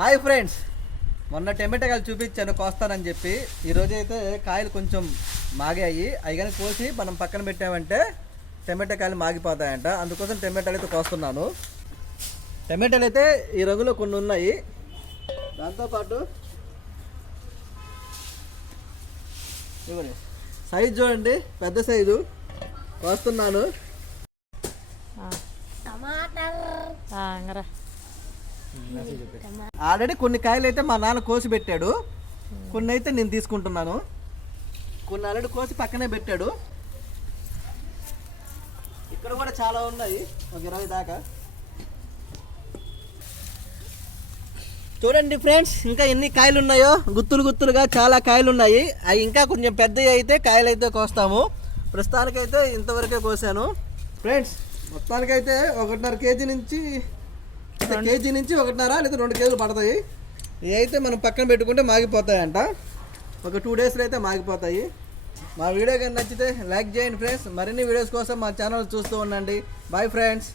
Hi friends, మొన్న టమాటా కాయలు చూపించాను కోస్తానని చెప్పి. ఈరోజు అయితే కాయలు కొంచెం మాగాయి. అవి కానీ కోసి మనం పక్కన పెట్టామంటే టమాటా కాయలు మాగిపోతాయంట. అందుకోసం టమాటాలు అయితే కోస్తున్నాను. టమాటాలు అయితే ఈ రంగులో కొన్ని ఉన్నాయి. దాంతోపాటు ఇవ్వండి, సైజు చూడండి, పెద్ద సైజు కోస్తున్నాను. ఆల్రెడీ కొన్ని కాయలు అయితే మా నాన్న కోసి పెట్టాడు, కొన్ని అయితే నేను తీసుకుంటున్నాను. కొన్ని ఆల్రెడీ కోసి పక్కనే పెట్టాడు. ఇక్కడ కూడా చాలా ఉన్నాయి, ఒక 20 దాకా. చూడండి ఫ్రెండ్స్, ఇంకా ఎన్ని కాయలు ఉన్నాయో, గుత్తులు గుత్తులుగా చాలా కాయలు ఉన్నాయి. అవి ఇంకా కొంచెం పెద్దవి అయితే కాయలు అయితే కోస్తాము. ప్రస్తుతానికైతే ఇంతవరకే కోసాను ఫ్రెండ్స్. మొత్తానికైతే 1.5 కేజీ నుంచి 1.5 లేదా 2 కేజీలు పడతాయి. ఇవి అయితే మనం పక్కన పెట్టుకుంటే మాగిపోతాయంట. ఒక 2 డేస్లో అయితే మాగిపోతాయి. మా వీడియో కానీ నచ్చితే లైక్ చేయండి ఫ్రెండ్స్. మరిన్ని వీడియోస్ కోసం మా ఛానల్ చూస్తూ ఉండండి. Bye friends.